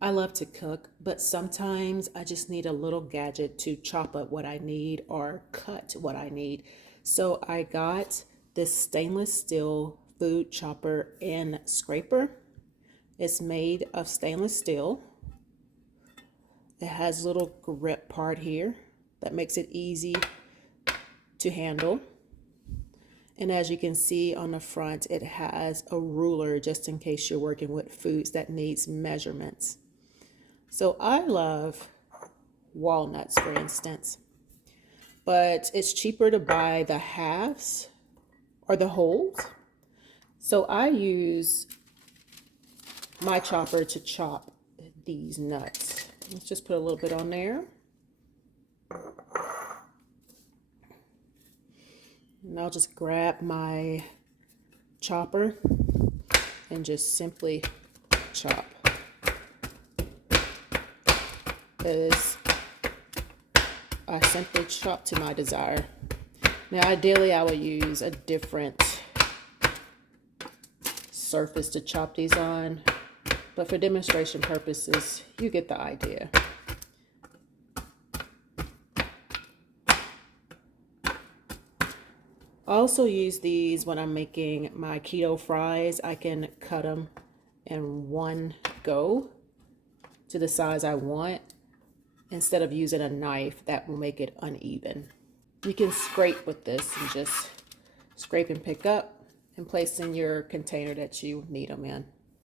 I love to cook, but sometimes I just need a little gadget to chop up what I need or cut what I need. So I got this stainless steel food chopper and scraper. It's made of stainless steel. It has a little grip part here that makes it easy to handle. And as you can see on the front, it has a ruler just in case you're working with foods that needs measurements. So I love walnuts, for instance, but it's cheaper to buy the halves or the wholes. So I use my chopper to chop these nuts. Let's just put a little bit on there. And I'll just grab my chopper and just simply chop. Because I simply chop to my desire. Now ideally I would use a different surface to chop these on, but for demonstration purposes, you get the idea. I also use these when I'm making my keto fries. I can cut them in one go to the size I want instead of using a knife that will make it uneven. You can scrape with this and just scrape and pick up and place in your container that you need them in.